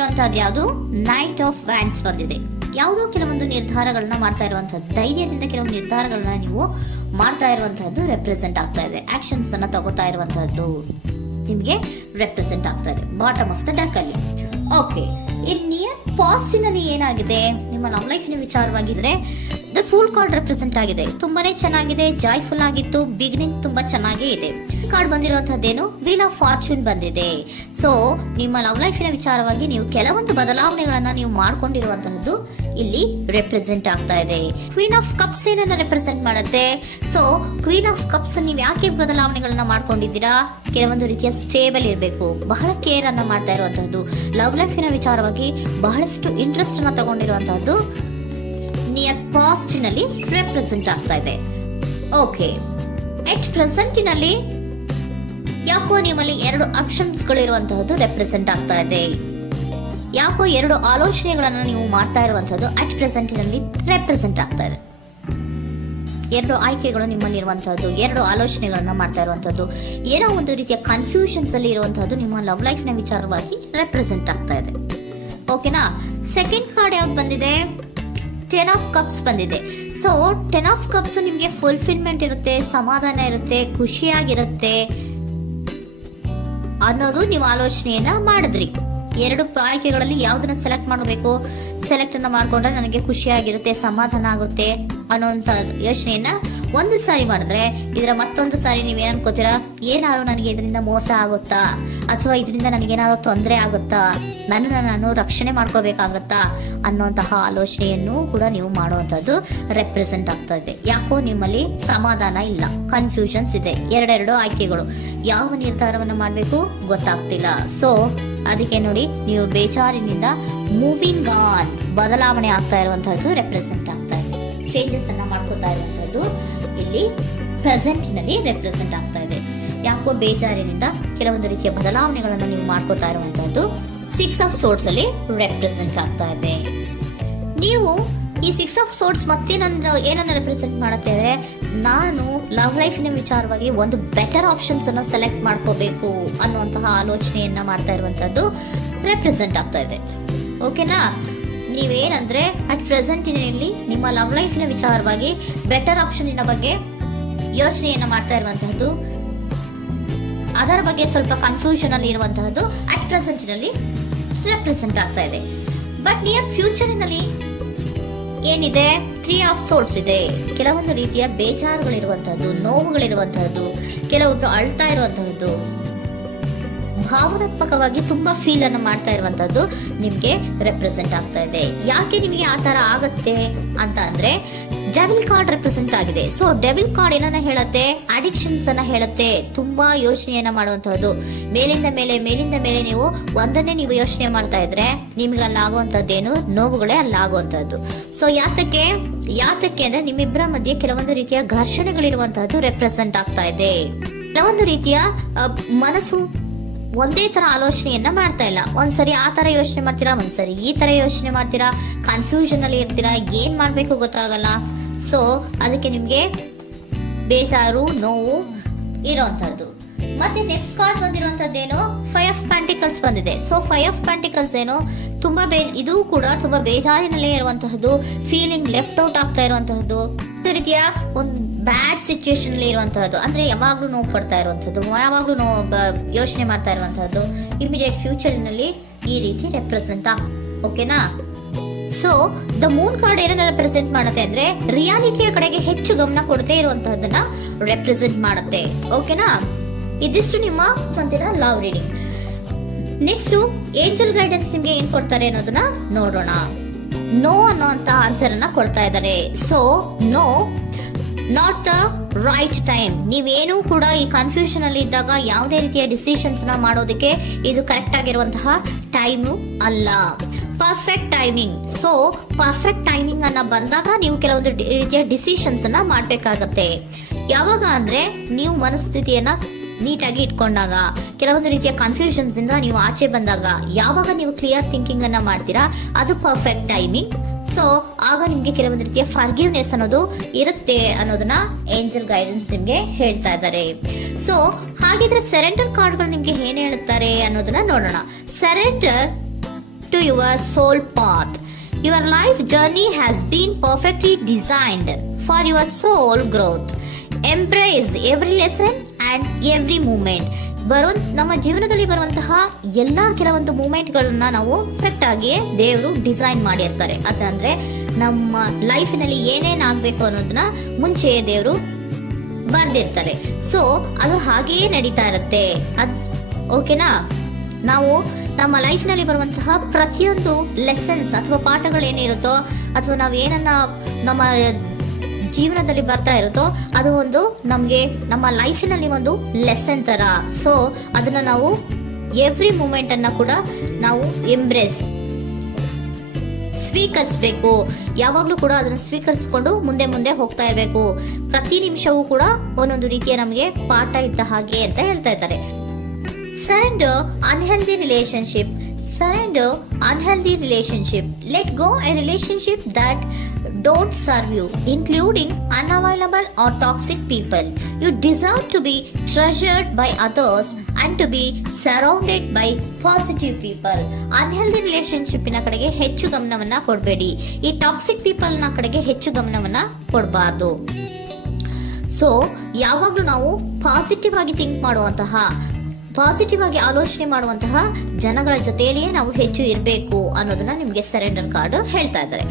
ಬಂದಿರುವಂತಹದ್ದು ಯಾವುದು? Knight of wands ಬಂದಿದೆ. ಯಾವುದೋ ಕೆಲವೊಂದು ನಿರ್ಧಾರಗಳನ್ನ ಮಾಡ್ತಾ ಇರುವಂತಹದ್ದು, ಧೈರ್ಯದಿಂದ ಕೆಲವೊಂದು ನಿರ್ಧಾರಗಳನ್ನ ನೀವು ಮಾಡ್ತಾ ಇರುವಂತಹದ್ದು ರೆಪ್ರೆಸೆಂಟ್ ಆಗ್ತಾ ಇದೆ. ಆಕ್ಷನ್ಸ್ ಅನ್ನ ತಗೋತಾ ಇರುವಂತಹದ್ದು ನಿಮಗೆ ರೆಪ್ರೆಸೆಂಟ್ ಆಗ್ತಾ ಇದೆ ಬಾಟಮ್ ಆಫ್ ದ ಡೆಕ್ ಅಲ್ಲಿ. ಓಕೆ, ಇನ್ ನಿಯರ್ ಪಾಸ್ಟಿನಲ್ಲಿ ಏನಾಗಿದೆ? ನಿಮ್ಮ ಲವ್ ಲೈಫಿನ ವಿಚಾರವಾಗಿದ್ರೆ ದ ಫೂಲ್ ಕಾರ್ಡ್ ರೆಪ್ರೆಸೆಂಟ್ ಆಗಿದೆ. ತುಂಬಾನೇ ಚೆನ್ನಾಗಿದೆ, ಜಾಯ್ಫುಲ್ ಆಗಿತ್ತು, ಬಿಗಿನಿಂಗ್ ತುಂಬಾ ಚೆನ್ನಾಗೇ ಇದೆ. ಕಾರ್ಡ್ ಬಂದಿರುವಂತಹದ್ದೇನು? ವೀಲ್ ಆಫ್ ಫಾರ್ಚೂನ್ ಬಂದಿದೆ. ಸೊ ನಿಮ್ಮ ಲವ್ ಲೈಫಿನ ವಿಚಾರವಾಗಿ ನೀವು ಕೆಲವೊಂದು ಬದಲಾವಣೆಗಳನ್ನ ನೀವು ಮಾಡ್ಕೊಂಡಿರುವಂತಹದ್ದು ಇಲ್ಲಿ ರೆಪ್ರೆಸೆಂಟ್ ಆಗ್ತಾ ಇದೆ. ಕ್ವೀನ್ ಆಫ್ ಕಪ್ಸ್ ಏನನ್ನ ರೆಪ್ರೆಸೆಂಟ್ ಮಾಡುತ್ತೆ? ಸೊ ಕ್ವೀನ್ ಆಫ್ ಕಪ್ಸ್ ನೀವು ಯಾಕೆ ಬದಲಾವಣೆಗಳನ್ನ ಮಾಡ್ಕೊಂಡಿದ್ದೀರಾ? ಕೆಲವೊಂದು ರೀತಿಯ ಸ್ಟೇಬಲ್ ಇರಬೇಕು, ಬಹಳ ಕೇರ್ ಅನ್ನ ಮಾಡ್ತಾ ಇರುವಂತಹದ್ದು, ಲವ್ ಲೈಫಿನ ವಿಚಾರವಾಗಿ ಬಹಳಷ್ಟು ಇಂಟ್ರೆಸ್ಟ್ ಅನ್ನ ತಗೊಂಡಿರುವಂತಹದ್ದು ನಿಯರ್ ಪಾಸ್ಟಿನಲ್ಲಿ ರೆಪ್ರೆಸೆಂಟ್ ಆಗ್ತಾ ಇದೆ. ಓಕೆ, ಎಟ್ ಪ್ರೆಸೆಂಟಿನಲ್ಲಿ ಯಾಕೋ ನಿಮ್ಮಲ್ಲಿ 2 ಆಪ್ಷನ್ಸ್ ಗಳಿರುವಂತಹದ್ದು ರೆಪ್ರೆಸೆಂಟ್ ಆಗ್ತಾ ಇದೆ. ಯಾಕೋ 2 ಆಲೋಚನೆಗಳನ್ನ ನೀವು ಮಾಡ್ತಾ ಇರುವಂತಹದ್ದು ಅಟ್ ಪ್ರೆಸೆಂಟಿನಲ್ಲಿ ರೆಪ್ರೆಸೆಂಟ್ ಆಗ್ತಾ ಇದೆ. 2 ಆಯ್ಕೆಗಳು ನಿಮ್ಮಲ್ಲಿ ಇರುವಂತಹದ್ದು, 2 ಆಲೋಚನೆಗಳನ್ನ ಮಾಡ್ತಾ ಇರುವಂತಹದ್ದು, ಏನೋ ಒಂದು ರೀತಿಯ ಕನ್ಫ್ಯೂಷನ್ಸ್ ಅಲ್ಲಿ ಇರುವಂತಹದ್ದು ನಿಮ್ಮ ಲವ್ ಲೈಫ್ ನ ವಿಚಾರವಾಗಿ ರೆಪ್ರೆಸೆಂಟ್ ಆಗ್ತಾ ಇದೆ. ಓಕೆನಾ? ಸೆಕೆಂಡ್ ಕಾರ್ಡ್ ಯಾವ್ದು ಬಂದಿದೆ? 10 ಆಫ್ ಕಪ್ಸ್ ಬಂದಿದೆ. ಸೊ 10 ಆಫ್ ಕಪ್ಸ್ ನಿಮ್ಗೆ ಫುಲ್ಫಿಲ್ಮೆಂಟ್ ಇರುತ್ತೆ, ಸಮಾಧಾನ ಇರುತ್ತೆ, ಖುಷಿಯಾಗಿರುತ್ತೆ ಅನ್ನೋದು ನೀವು ಆಲೋಚನೆಯನ್ನ ಮಾಡಿದ್ರಿ. 2 ಆಯ್ಕೆಗಳಲ್ಲಿ ಯಾವ್ದನ್ನ ಸೆಲೆಕ್ಟ್ ಮಾಡಬೇಕು? ಸೆಲೆಕ್ಟ್ ಅನ್ನ ಮಾಡ್ಕೊಂಡ್ರೆ ನನಗೆ ಖುಷಿಯಾಗಿರುತ್ತೆ, ಸಮಾಧಾನ ಆಗುತ್ತೆ ಅನ್ನೋಂತ ಯೋಚನೆಯನ್ನ ಒಂದು ಸಾರಿ ಮಾಡಿದ್ರೆ, ಇದರ ಮತ್ತೊಂದು ಸಾರಿ ನೀವ್ ಏನ್ ಅನ್ಕೋತೀರಾ? ಏನಾದ್ರು ನನಗೆ ಇದರಿಂದ ಮೋಸ ಆಗುತ್ತಾ, ಅಥವಾ ಇದರಿಂದ ನನಗೇನಾದ್ರು ತೊಂದರೆ ಆಗುತ್ತಾ, ನಾನು ರಕ್ಷಣೆ ಮಾಡ್ಕೋಬೇಕಾಗತ್ತಾ ಅನ್ನೋಂತಹ ಆಲೋಚನೆಯನ್ನು ಕೂಡ ನೀವು ಮಾಡುವಂತದ್ದು ರೆಪ್ರೆಸೆಂಟ್ ಆಗ್ತಾ ಇದೆ. ಯಾಕೋ ನಿಮ್ಮಲ್ಲಿ ಸಮಾಧಾನ ಇಲ್ಲ, ಕನ್ಫ್ಯೂಷನ್ಸ್ ಇದೆ, 2 ಆಯ್ಕೆಗಳು, ಯಾವ ನಿರ್ಧಾರವನ್ನು ಮಾಡ್ಬೇಕು ಗೊತ್ತಾಗ್ತಿಲ್ಲ. ಸೊ ಅದಕ್ಕೆ ನೋಡಿ, ನೀವು ಬೇಜಾರಿನಿಂದ ಮೂವಿಂಗ್ ಆನ್, ಬದಲಾವಣೆ ಆಗ್ತಾ ಇರುವಂತಹದ್ದು ರೆಪ್ರೆಸೆಂಟ್ ಆಗ್ತಾ ಇದೆ. ಚೇಂಜಸ್ ಅನ್ನ ಮಾಡ್ಕೋತಾ ಇರುವಂತಹದ್ದು ಇಲ್ಲಿ ಪ್ರೆಸೆಂಟ್ ನಲ್ಲಿ ರೆಪ್ರೆಸೆಂಟ್ ಆಗ್ತಾ ಇದೆ. ಯಾಕೋ ಬೇಜಾರಿನಿಂದ ಕೆಲವೊಂದು ರೀತಿಯ ಬದಲಾವಣೆಗಳನ್ನು ನೀವು ಮಾಡ್ಕೋತಾ ಇರುವಂತಹದ್ದು 6 ಆಫ್ ಸೋರ್ಟ್ಸ್ ಅಲ್ಲಿ ರೆಪ್ರೆಸೆಂಟ್ ಆಗ್ತಾ ಇದೆ. ನೀವು ಈ 6 ಆಫ್ ಸೋರ್ಟ್ಸ್ ಮತ್ತೆ ಏನನ್ನ ರೆಪ್ರೆಸೆಂಟ್ ಮಾಡುತ್ತೆ ಅಂದ್ರೆ, ನಾನು ಲವ್ ಲೈಫಿನ ವಿಚಾರವಾಗಿ ಒಂದು ಬೆಟರ್ ಆಪ್ಷನ್ಸ್ ಅನ್ನ ಸೆಲೆಕ್ಟ್ ಮಾಡ್ಕೋಬೇಕು ಅನ್ನುವಂತಹ ಆಲೋಚನೆಯನ್ನ ಮಾಡ್ತಾ ಇರುವಂತದ್ದು ರೆಪ್ರೆಸೆಂಟ್ ಆಗ್ತಾ ಇದೆ. ಓಕೆನಾ? ನೀವೇನಂದ್ರೆ ಅಟ್ ಪ್ರೆಸೆಂಟಿನಲ್ಲಿ ನಿಮ್ಮ ಲವ್ ಲೈಫಿನ ವಿಚಾರವಾಗಿ ಬೆಟರ್ ಆಪ್ಷನ್ ಬಗ್ಗೆ ಯೋಚನೆಯನ್ನ ಮಾಡ್ತಾ ಇರುವಂತಹದ್ದು, ಅದರ ಬಗ್ಗೆ ಸ್ವಲ್ಪ ಕನ್ಫ್ಯೂಷನ್ ಅಲ್ಲಿ ಇರುವಂತಹದ್ದು ಅಟ್ ಪ್ರೆಸೆಂಟಿನಲ್ಲಿ ರೆಪ್ರೆಸೆಂಟ್ ಆಗ್ತಾ ಇದೆ. ಬಟ್ ನಿಯರ್ ಫ್ಯೂಚರಿನಲ್ಲಿ ಏನಿದೆ? 3 ಆಫ್ ಸೋರ್ಟ್ಸ್ ಇದೆ. ಕೆಲವೊಂದು ರೀತಿಯ ಬೇಜಾರುಗಳಿರುವಂತಹದ್ದು, ನೋವುಗಳಿರುವಂತಹದ್ದು, ಕೆಲವೊಬ್ರು ಅಳ್ತಾ ಇರುವಂತಹದ್ದು, ಭಾವನಾತ್ಮಕವಾಗಿ ತುಂಬಾ ಫೀಲ್ ಅನ್ನು ಮಾಡ್ತಾ ಇರುವಂತಹದ್ದು ನಿಮ್ಗೆ ರೆಪ್ರೆಸೆಂಟ್ ಆಗ್ತಾ ಇದೆ. ಯಾಕೆ ನಿಮಗೆ ಆ ತರ ಆಗತ್ತೆ ಅಂತ ಅಂದ್ರೆ, ಡೆವಿಲ್ ಕಾರ್ಡ್ ರೆಪ್ರೆಸೆಂಟ್ ಆಗಿದೆ. ಸೊ ಡೆವಿಲ್ ಕಾರ್ಡ್ ಏನನ್ನ ಹೇಳುತ್ತೆ? ಅಡಿಕ್ಷನ್ಸ್ ಅನ್ನ ಹೇಳುತ್ತೆ. ತುಂಬಾ ಯೋಚನೆಯನ್ನ ಮಾಡುವಂತಹದ್ದು, ಮೇಲಿಂದ ಮೇಲೆ ನೀವು ಒಂದನ್ನೇ ನೀವು ಯೋಚನೆ ಮಾಡ್ತಾ ಇದ್ರೆ ನಿಮ್ಗೆ ಅಲ್ಲಾಗುವಂತದ್ದೇನು? ನೋವುಗಳೇ ಅಲ್ಲಾಗುವಂತಹದ್ದು. ಸೊ ಯಾತಕ್ಕೆ ಅಂದ್ರೆ ನಿಮ್ಮಿಬ್ಬರ ಮಧ್ಯೆ ಕೆಲವೊಂದು ರೀತಿಯ ಘರ್ಷಣೆಗಳಿರುವಂತಹದ್ದು ರೆಪ್ರೆಸೆಂಟ್ ಆಗ್ತಾ ಇದೆ. ಕೆಲವೊಂದು ರೀತಿಯ ಮನಸ್ಸು ಒಂದೇ ತರ ಆಲೋಚನೆಯನ್ನ ಮಾಡ್ತಾ ಇಲ್ಲ. ಒಂದ್ಸರಿ ಆ ತರ ಯೋಚನೆ ಮಾಡ್ತೀರಾ, ಒಂದ್ಸರಿ ಈ ತರ ಯೋಚನೆ ಮಾಡ್ತೀರಾ, ಕನ್ಫ್ಯೂಷನ್ ಅಲ್ಲಿ ಇರ್ತೀರಾ, ಏನ್ ಮಾಡ್ಬೇಕು ಗೊತ್ತಾಗಲ್ಲ. ಸೊ ಅದಕ್ಕೆ ನಿಮ್ಗೆ ಬೇಜಾರು, ನೋವು ಇರೋಂಥದ್ದು. ಮತ್ತೆ ನೆಕ್ಸ್ಟ್ ಕಾರ್ಡ್ ಬಂದಿರುವಂತದ್ದೇನು? 5 ಆಫ್ ಪ್ಯಾಂಟಿಕಲ್ಸ್ ಬಂದಿದೆ. ಸೊ 5 ಆಫ್ ಪ್ಯಾಂಟಿಕಲ್ಸ್ ಏನು? ತುಂಬಾ ಇದು ಕೂಡ ತುಂಬಾ ಬೇಜಾರಿನಲ್ಲೇ ಇರುವಂತಹದ್ದು, ಫೀಲಿಂಗ್ ಲೆಫ್ಟ್ ಔಟ್ ಆಗ್ತಾ ಇರುವಂತಹದ್ದು, ರೀತಿಯ ಒಂದು ಬ್ಯಾಡ್ ಸಿಚುಯೇಷನ್ ಅಲ್ಲಿ ಇರುವಂತಹದ್ದು, ಅಂದ್ರೆ ಯಾವಾಗ್ಲೂ ನೋವು ಪಡ್ತಾ ಇರುವಂತಹದ್ದು, ಯಾವಾಗ್ಲೂ ಯೋಚನೆ ಮಾಡ್ತಾ ಇರುವಂತಹದ್ದು ಇಮಿಡಿಯೇಟ್ ಫ್ಯೂಚರಿನಲ್ಲಿ ಈ ರೀತಿ ರೆಪ್ರೆಸೆಂಟ್ ಓಕೆನಾ? ಸೊ ದ ಮೂನ್ ಕಾರ್ಡ್ ಏನನ್ನ ರೆಪ್ರೆಸೆಂಟ್ ಮಾಡುತ್ತೆ ಅಂದ್ರೆ, ರಿಯಾಲಿಟಿಯ ಕಡೆಗೆ ಹೆಚ್ಚು ಗಮನ ಕೊಡದೇ ಇರುವಂತಹದನ್ನ ರೆಪ್ರೆಸೆಂಟ್ ಮಾಡುತ್ತೆ. ಓಕೆನಾ? ಇದಿಷ್ಟು ನಿಮ್ಮ ಒಂದಿನ love reading. Next angel guidance ನಿಮ್ಗೆ ಏನ್ ಕೊಡ್ತಾರೆ ಅನ್ನೋದನ್ನ ನೋಡೋಣ. ನೋ ಅನ್ನೋಂತ ಆನ್ಸರ್ ಅನ್ನ ಕೊಡ್ತಾ ಇದ್ದಾರೆ. So no, not the right time. ನೀವೇನು ಕೂಡ ಈ ಕನ್ಫ್ಯೂಷನ್ ಅಲ್ಲಿ ಇದ್ದಾಗ ಯಾವುದೇ ರೀತಿಯ ಡಿಸಿಷನ್ಸ್ ನ ಮಾಡೋದಕ್ಕೆ ಇದು ಕರೆಕ್ಟ್ ಆಗಿರುವಂತಹ ಟೈಮು ಅಲ್ಲ. Perfect timing. So perfect timing ಅನ್ನ ಬಂದಾಗ ನೀವು ಕೆಲವೊಂದು ರೀತಿಯ ಡಿಸಿಷನ್ಸ್ ಅನ್ನ ಮಾಡ್ಬೇಕಾಗತ್ತೆ. ಯಾವಾಗ ಅಂದ್ರೆ ನೀವು ಮನಸ್ಥಿತಿಯನ್ನ ನೀಟಾಗಿ ಇಟ್ಕೊಂಡಾಗ, ಕೆಲವೊಂದು ರೀತಿಯ ಕನ್ಫ್ಯೂಷನ್ಸ್ ಇಂದ ನೀವು ಆಚೆ ಬಂದಾಗ, ಯಾವಾಗ ನೀವು ಕ್ಲಿಯರ್ ಥಿಂಕಿಂಗ್ ಅನ್ನ ಮಾಡ್ತೀರಾ ಅದು ಪರ್ಫೆಕ್ಟ್ ಟೈಮಿಂಗ್. ಸೊ ಆಗ ನಿಮ್ಗೆ ಕೆಲವೊಂದು ರೀತಿಯ ಫರ್ಗಿವ್ನೆಸ್ ಅನ್ನೋದು ಇರುತ್ತೆ ಅನ್ನೋದನ್ನ ಏಂಜಲ್ ಗೈಡೆನ್ಸ್ ನಿಮ್ಗೆ ಹೇಳ್ತಾ ಇದ್ದಾರೆ. ಸೊ ಹಾಗಿದ್ರೆ ಸರೆಂಡರ್ ಕಾರ್ಡ್ಗಳು ನಿಮ್ಗೆ ಏನ್ ಹೇಳ್ತಾರೆ ಅನ್ನೋದನ್ನ ನೋಡೋಣ. Surrender to your soul path. Your life journey has been perfectly designed for your soul growth. Embrace every lesson and every moment. ನಮ್ಮ ಜೀವನದಲ್ಲಿ ಬರುವಂತಹ ಎಲ್ಲಾ ಕೆಲವೊಂದು ಮೂಮೆಂಟ್ಗಳನ್ನ ನಾವು ಪರ್ಫೆಕ್ಟ್ ಆಗಿ ದೇವರು ಡಿಸೈನ್ ಮಾಡಿರ್ತಾರೆ. ಅದಂದ್ರೆ ನಮ್ಮ ಲೈಫಿನಲ್ಲಿ ಏನೇನ್ ಆಗ್ಬೇಕು ಅನ್ನೋದನ್ನ ಮುಂಚೆ ದೇವರು ಬರ್ದಿರ್ತಾರೆ. ಸೊ ಅದು ಹಾಗೆಯೇ ನಡೀತಾ ಇರುತ್ತೆ. ಓಕೆನಾ? ನಾವು ನಮ್ಮ ಲೈಫ್ ನಲ್ಲಿ ಬರುವಂತಹ ಪ್ರತಿಯೊಂದು ಲೆಸನ್ಸ್ ಅಥವಾ ಪಾಠಗಳೇನಿರುತ್ತೋ ಅಥವಾ ನಾವ್ ಏನನ್ನ ನಮ್ಮ ಜೀವನದಲ್ಲಿ ಬರ್ತಾ ಇರುತ್ತೋ ಅದು ಒಂದು ನಮ್ಗೆ ನಮ್ಮ ಲೈಫಿನಲ್ಲಿ ಒಂದು ಲೆಸನ್ ತರ. ಸೊ ಅದನ್ನ ನಾವು ಎವ್ರಿ ಮೂಮೆಂಟ್ ಅನ್ನ ಕೂಡ ನಾವು ಸ್ವೀಕರಿಸಬೇಕು. ಯಾವಾಗ್ಲೂ ಕೂಡ ಅದನ್ನ ಸ್ವೀಕರಿಸಿಕೊಂಡು ಮುಂದೆ ಮುಂದೆ ಹೋಗ್ತಾ ಇರಬೇಕು. ಪ್ರತಿ ನಿಮಿಷವೂ ಕೂಡ ಒಂದೊಂದು ರೀತಿಯ ನಮಗೆ ಪಾಠ ಇದ್ದ ಹಾಗೆ ಅಂತ ಹೇಳ್ತಾ ಇದ್ದಾರೆ. Surrender unhealthy relationship. Let go a relationship that don't serve you, including unavailable or toxic people. You deserve to be treasured by others and to be surrounded by positive people. Unhealthy relationship ನ ಕಡೆಗೆ ಹೆಚ್ಚು ಗಮನವನ್ನ ಕೊಡಬೇಡಿ. ಈ toxic people ನ ಕಡೆಗೆ ಹೆಚ್ಚು ಗಮನವನ್ನ ಕೊಡಬಾರ್ದು. So ಯಾವಾಗ್ಲೂ ನಾವು ಪಾಸಿಟಿವ್ ಆಗಿ ಥಿಂಕ್ ಮಾಡುವಂತಹ, ಪಾಸಿಟಿವ್ ಆಗಿ ಆಲೋಚನೆ ಮಾಡುವಂತಹ ಜನಗಳ ಜೊತೆಯಲ್ಲಿಯೇ ನಾವು ಹೆಚ್ಚು ಇರಬೇಕು ಅನ್ನೋದನ್ನ ನಿಮ್ಗೆ ಸರೆಂಡರ್ ಕಾರ್ಡ್ ಹೇಳ್ತಾ ಇದ್ದಾರೆ.